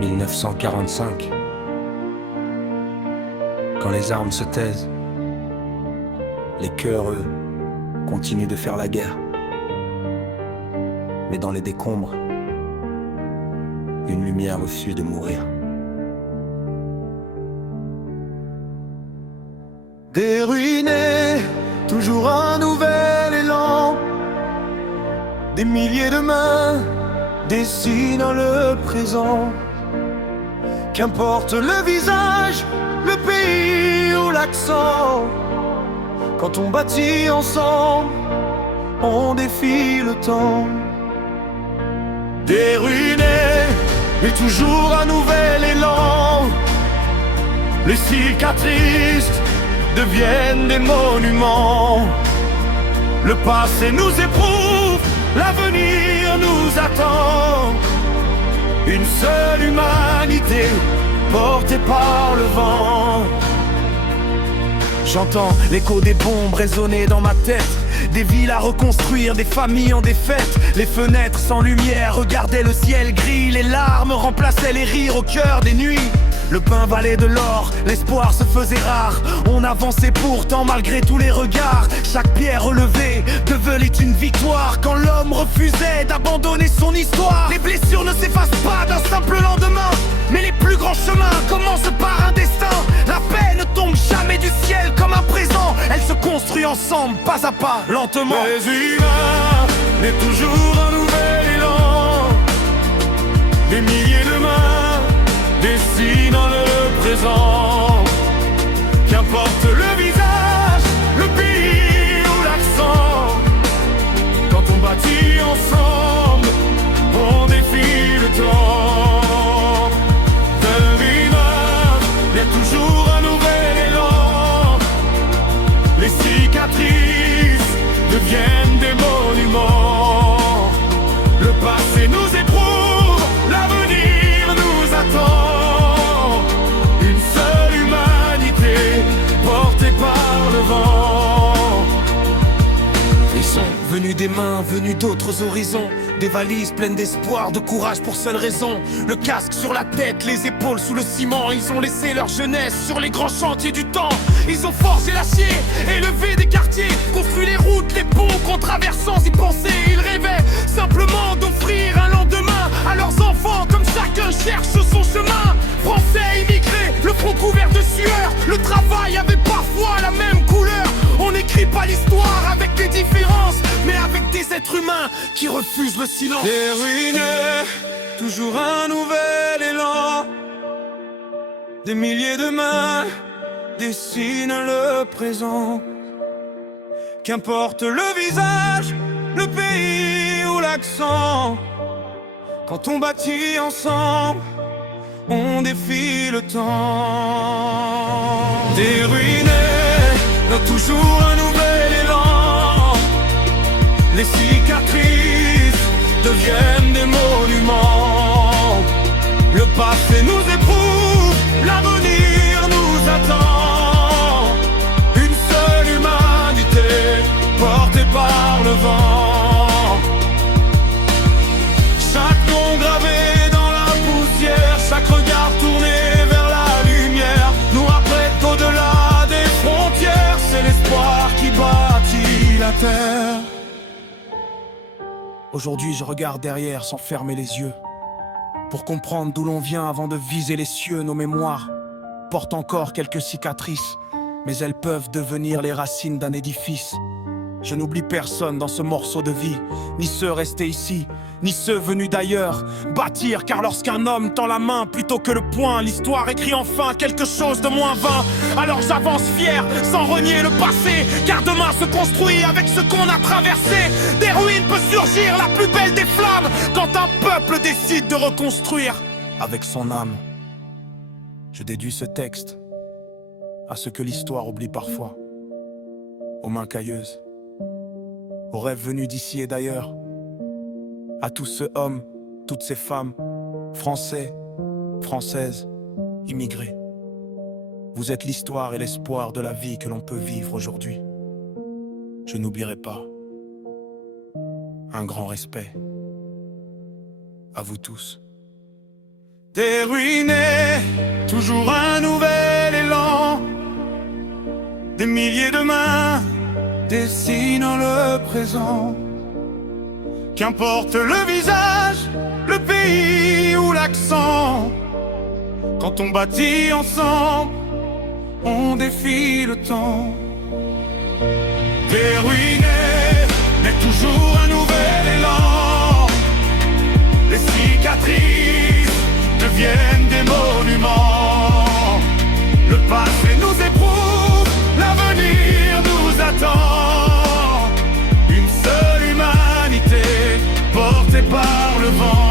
1945. Quand les armes se taisent, les cœurs, eux, continuent de faire la guerre. Mais dans les décombres, une lumière refuse de mourir. Des ruinés, toujours un nouvel élan. Des milliers de mains dessinent le présent. Qu'importe le visage, le pays ou l'accent, quand on bâtit ensemble, on défie le temps. Des ruinés, mais toujours un nouvel élan. Les cicatrices deviennent des monuments. Le passé nous éprouve, l'avenir nous attend. Une seule humanité portée par le vent. J'entends l'écho des bombes résonner dans ma tête. Des villes à reconstruire, des familles en défaite. Les fenêtres sans lumière regardaient le ciel gris. Les larmes remplaçaient les rires au cœur des nuits. Le pain valait de l'or, l'espoir se faisait rare. On avançait pourtant malgré tous les regards. Chaque pierre relevée devenait une victoire quand l'homme refusait d'abandonner son histoire. Les blessures ne s'effacent pas d'un simple lendemain, mais les plus grands chemins commencent par un destin. La paix ne tombe jamais du ciel comme un présent. Elle se construit ensemble, pas à pas, lentement. Les humains, mais toujours un nouvel élan. Des milliers de mains dessinant le présent. Qu'importe le visage, le pays ou l'accent, quand on bâtit ensemble, on défie le temps. De l'image, il y a toujours un nouvel élan. Les cicatrices deviennent des monuments. Le passé nous éprouve, l'avenir nous attend. Venus des mains, venus d'autres horizons. Des valises pleines d'espoir, de courage pour seule raison. Le casque sur la tête, les épaules sous le ciment. Ils ont laissé leur jeunesse sur les grands chantiers du temps. Ils ont forgé l'acier, élevé des quartiers, construit les routes, les ponts qu'on traverse sans y penser. Ils rêvaient simplement d'offrir un lendemain à leurs enfants, comme chacun cherche son chemin. Français immigrés, le front couvert de sueur. Le travail avait parfois la même couleur. On n'écrit pas l'histoire avec des différences, mais avec des êtres humains qui refusent le silence. Des ruinés, toujours un nouvel élan. Des milliers de mains dessinent le présent. Qu'importe le visage, le pays ou l'accent, quand on bâtit ensemble, on défie le temps. Des ruinés, toujours un nouvel élan. Les cicatrices deviennent des monuments. Le passé nous éprouve, l'avenir nous attend. Une seule humanité portée par le vent. Chaque nom gravé dans la poussière, chaque regard tourné vers la lumière nous rappelle qu'au-delà des frontières, c'est l'espoir qui bâtit la terre. Aujourd'hui je regarde derrière sans fermer les yeux, pour comprendre d'où l'on vient avant de viser les cieux. Nos mémoires portent encore quelques cicatrices, mais elles peuvent devenir les racines d'un édifice. Je n'oublie personne dans ce morceau de vie, ni ceux restés ici, ni ceux venus d'ailleurs. Bâtir, car lorsqu'un homme tend la main plutôt que le poing, l'histoire écrit enfin quelque chose de moins vain. Alors j'avance fier, sans renier le passé, car demain se construit avec ce qu'on a traversé. Des ruines peut surgir la plus belle des flammes, quand un peuple décide de reconstruire avec son âme. Je déduis ce texte à ce que l'histoire oublie parfois, aux mains cailleuses, aux rêves venus d'ici et d'ailleurs, à tous ces hommes, toutes ces femmes, Français, Françaises, immigrés. Vous êtes l'histoire et l'espoir de la vie que l'on peut vivre aujourd'hui. Je n'oublierai pas. Un grand respect à vous tous. Des ruinés, toujours un nouvel élan. Des milliers de mains dessinent le présent. Qu'importe le visage, le pays ou l'accent, quand on bâtit ensemble, on défie le temps. Des ruinés, mais toujours un nouvel élan. Les cicatrices deviennent des monuments. Le passé nous éprouve, l'avenir nous attend. Une seule humanité portée par le vent.